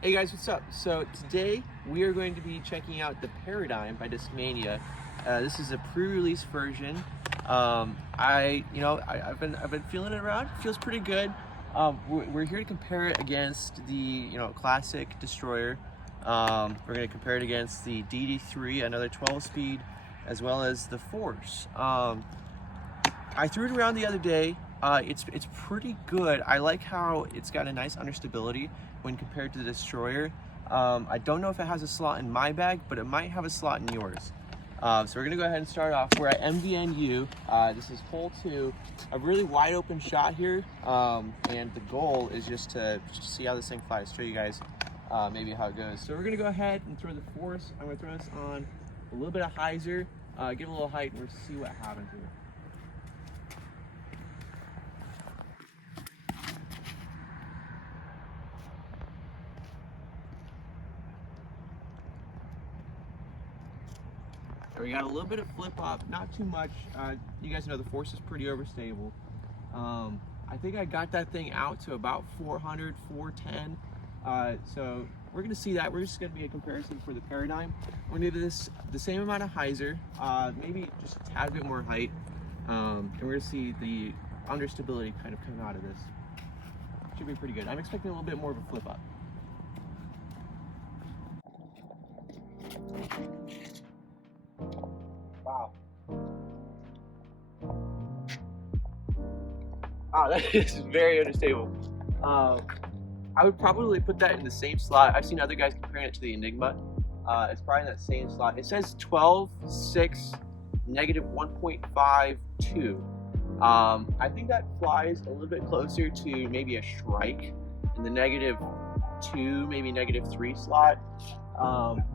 Hey guys, what's up? So today we are going to be checking out the Paradigm by Discmania. This is a pre-release version. I've been feeling it around. It feels pretty good. We're here to compare it against the classic Destroyer. We're going to compare it against the DD3, another 12-speed, as well as the Force. I threw it around the other day. It's pretty good. I like how it's got a nice understability when compared to the Destroyer. I don't know if it has a slot in my bag, but it might have a slot in yours. So we're gonna go ahead and start off. We're at MVNU. This is hole 2. A really wide open shot here, and the goal is just to see how this thing flies. Show you guys maybe how it goes. So we're gonna go ahead and throw the Force. I'm gonna throw this on a little bit of hyzer, give it a little height, and we'll see what happens here. We got a little bit of flip up, not too much. You guys know the Force is pretty overstable. I think I got that thing out to about 400, 410. So we're gonna see that. We're just gonna be a comparison for the Paradigm. We're gonna do this the same amount of hyzer, maybe just a tad bit more height, and we're gonna see the understability kind of come out of this. Should be pretty good. I'm expecting a little bit more of a flip up. Wow. Wow, that is very unstable. I would probably put that in the same slot. I've seen other guys comparing it to the Enigma. It's probably in that same slot. It says 12, 6, negative 1.52. I think that flies a little bit closer to maybe a Shrike in the negative 2, maybe negative 3 slot.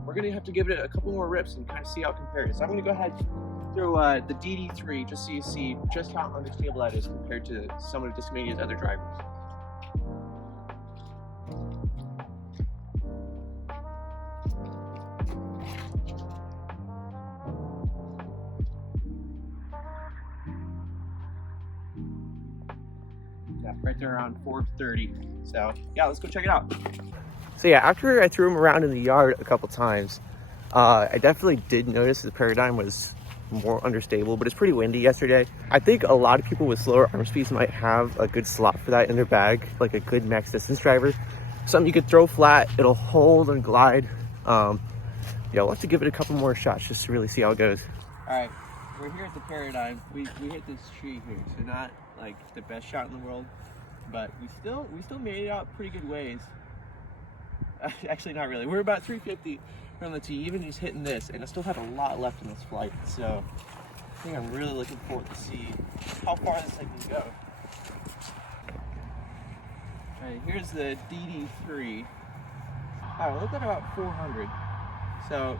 We're gonna have to give it a couple more rips and kind of see how it compares. So I'm gonna go ahead and throw the DD3 just so you see just how understable that is compared to some of Discmania's other drivers. Yeah, right there around 430. So yeah, let's go check it out. So yeah, after I threw him around in the yard a couple times, I definitely did notice the Paradigm was more understable, but it's pretty windy yesterday. I think a lot of people with slower arm speeds might have a good slot for that in their bag, like a good max distance driver. Something you could throw flat, it'll hold and glide. Yeah, we'll have to give it a couple more shots just to really see how it goes. All right, we're here at the Paradigm. We hit this tree here, so not like the best shot in the world, but we still made it out pretty good ways. Actually, not really. We're about 350 from the tee, even just hitting this, and I still have a lot left in this flight. So I think I'm really looking forward to see how far this thing can go. All right, here's the DD3. All right, look at about 400. So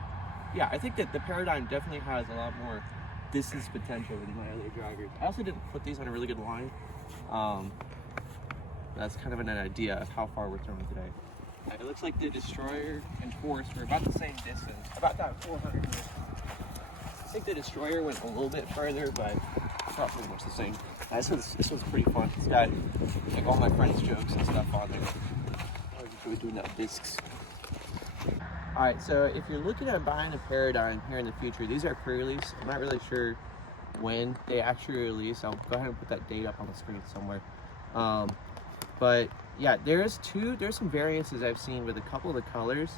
yeah, I think that the Paradigm definitely has a lot more distance potential than my other drivers. I also didn't put these on a really good line. That's kind of an idea of how far we're throwing today. It looks like the Destroyer and Force were about the same distance, about that 400. I think the Destroyer went a little bit further, but it's not pretty much the same. This one's pretty fun. It's got like all my friends' jokes and stuff on there. I enjoy doing that discs. All right, so if you're looking at buying a Paradigm here in the future, these are pre-release. I'm not really sure when they actually release. I'll go ahead and put that date up on the screen somewhere. But yeah, there's some variances I've seen with a couple of the colors.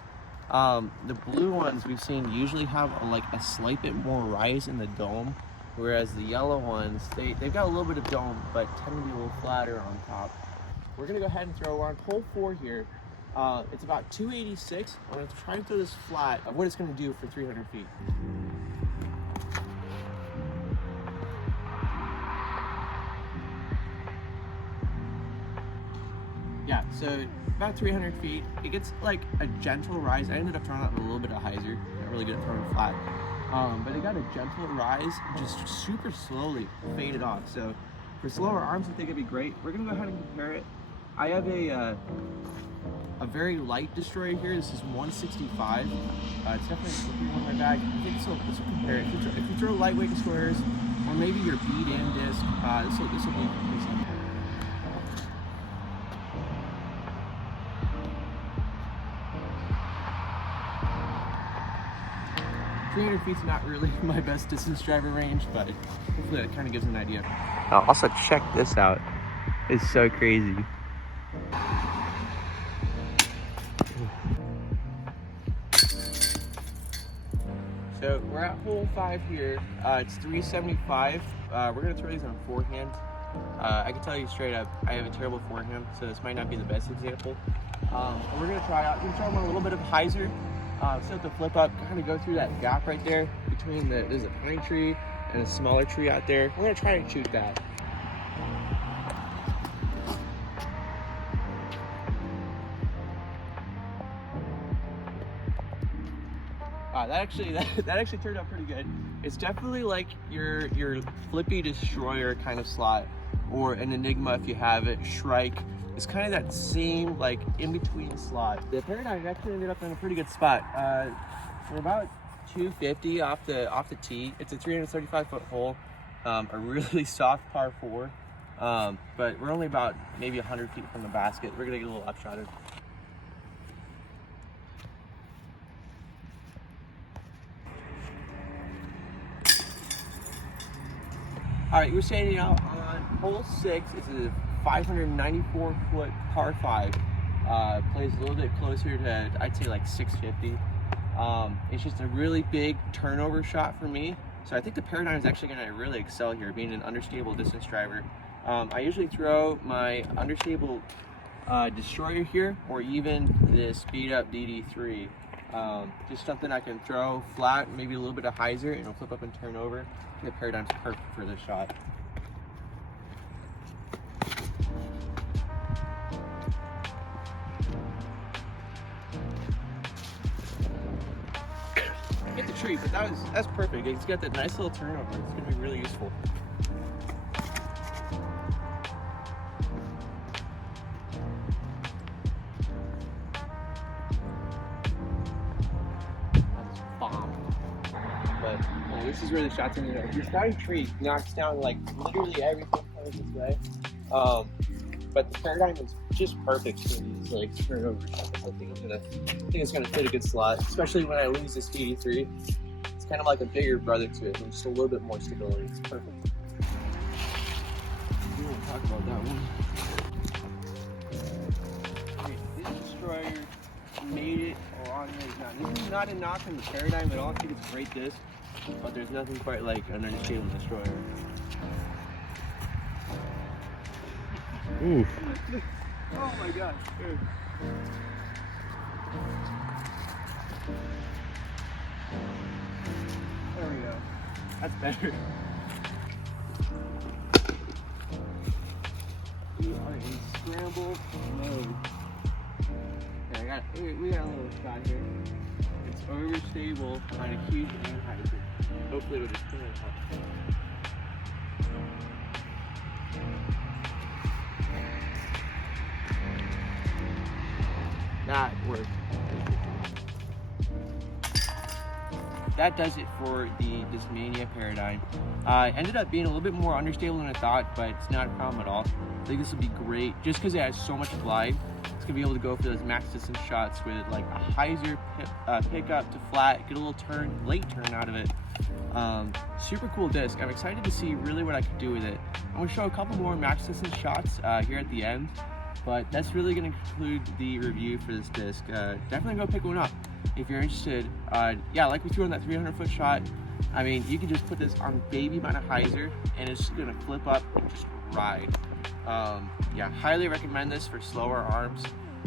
The blue ones we've seen usually have a slight bit more rise in the dome, whereas the yellow ones, they've got a little bit of dome, but tend to be a little flatter on top. We're gonna go ahead and throw on hole 4 here. It's about 286. I'm gonna try and throw this flat of what it's gonna do for 300 feet. Yeah, so about 300 feet. It gets like a gentle rise. I ended up throwing out a little bit of hyzer. Not really good at throwing flat. But it got a gentle rise, just super slowly faded off. So for slower arms, I think it'd be great. We're gonna go ahead and compare it. I have a very light Destroyer here. This is 165. It's definitely a slippery one in my bag. I think this will compare it. If you throw lightweight Destroyers, or maybe your bead-in disc, this will be a comparison. 300 feet's not really my best distance driver range, but hopefully that kind of gives an idea. Also, check this out. It's so crazy. So we're at hole 5 here. It's 375. We're gonna throw these on forehand. I can tell you straight up, I have a terrible forehand, so this might not be the best example. But we're gonna try out. We're gonna throw them on a little bit of hyzer. So to flip up, kind of go through that gap right there between there's a pine tree and a smaller tree out there. We're gonna try and shoot that. That actually turned out pretty good. It's definitely like your flippy destroyer kind of slot, or an Enigma if you have it. Shrike. It's kind of that same like in between slot. The Paradigm actually ended up in a pretty good spot. We're about 250 off the tee. It's a 335-foot hole, a really soft par 4, but we're only about maybe 100 feet from the basket. We're gonna get a little upshot in. All right, we're standing out on hole 6. It's a 594-foot par 5. Plays a little bit closer to, I'd say, like 650. It's just a really big turnover shot for me. So I think the Paradigm is actually going to really excel here, being an understable distance driver. I usually throw my understable destroyer here, or even the speed up DD3. Just something I can throw flat, maybe a little bit of hyzer, and it'll flip up and turn over. The Paradigm's perfect for this shot. Hit the tree, but that's perfect. It's got that nice little turnover. It's gonna be really useful. That's bomb. But this is where the shots are gonna go. This down tree knocks down like literally everything comes this way. But the Paradigm is just perfect for these like turnover shots. I think it's gonna fit a good slot, especially when I lose this DD3. It's kind of like a bigger brother to it, and just a little bit more stability. It's perfect. We won't talk about that one. Okay, this destroyer made it on his now. This is not a knock on the Paradigm at all. I think it's a great disc, but there's nothing quite like an unstable destroyer. Ooh. Oh my gosh. Dude. There we go. That's better. We are in scramble mode. Okay, we got a little shot here. It's overstable on a huge anhyzer. Hopefully it'll just clean it up. That worked. That does it for the Discmania Paradigm. Ended up being a little bit more understable than I thought, but it's not a problem at all. I think this will be great just because it has so much glide. It's gonna be able to go for those max distance shots with like a hyzer pickup to flat, get a little late turn out of it. Super cool disc. I'm excited to see really what I can do with it. I'm gonna show a couple more max distance shots here at the end. But that's really going to conclude the review for this disc. Definitely go pick one up if you're interested. Yeah, like we threw on that 300-foot shot. I mean, you can just put this on baby amount of hyzer, and it's just going to flip up and just ride. Yeah, highly recommend this for slower arms,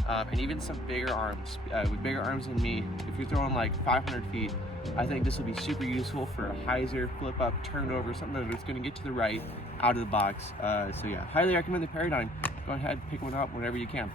and even some bigger arms. With bigger arms than me, if you're throwing like 500 feet, I think this will be super useful for a hyzer, flip up, turnover, something that's going to get to the right, out of the box. So yeah, highly recommend the Paradigm. Go ahead, pick one up whenever you can.